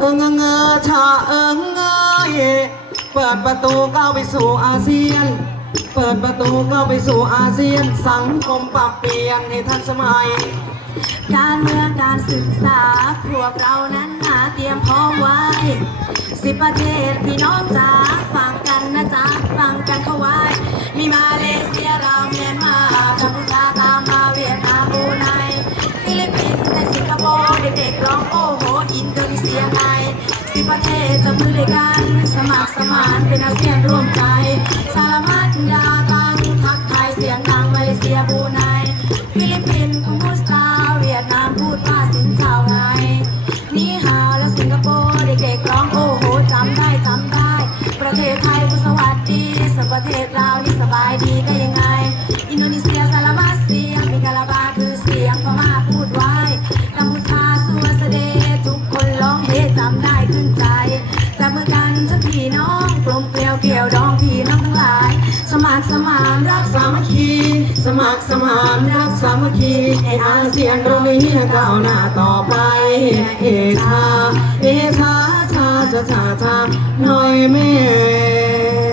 เอิงเงอชาเอิงเอยเปิดประตูก้าวไปสู่อาเซียน เปิดประตูก้าวไปสู่อาเซียน สังคมปรับเปลี่ยนให้ทันสมัย การเมืองการศึกษาพวกเรานั้นหาเตรียมพร้อมไว้ สิบประเทศพี่น้องจ๋าฟังกันนะจ๊ะฟังกันเข้าไว้มีมา ประเทศจะมือด้วยกันสมัครสมานเป็นอาเซียนร่วมใจ สารพัดยาตังทักทายเสียงดังมาเลเซียบูไนฟิลิปปินส์กัมพูชาเวียดนามพูดว่าสินเจ้าไงนี่ฮาวและสิงคโปร์เด็กๆร้องโอ้โหจำได้จำได้ ประเทศไทยก็สวัสดีส่วนประเทศลาวนี่สบายดีได้ยังไงำได้ขึ้นใจจับมือกันสักพี่น้องกลมเกลียวเกี่ยวดองพี่น้องทั้งหลาย สมานสมานรักสามัคคี สมัครสมานรักสามัคคีไออาเซียนเรานี้ก้าวหน้าต่อไปเอชาเอชาชาชาชาชาหน่อยแม่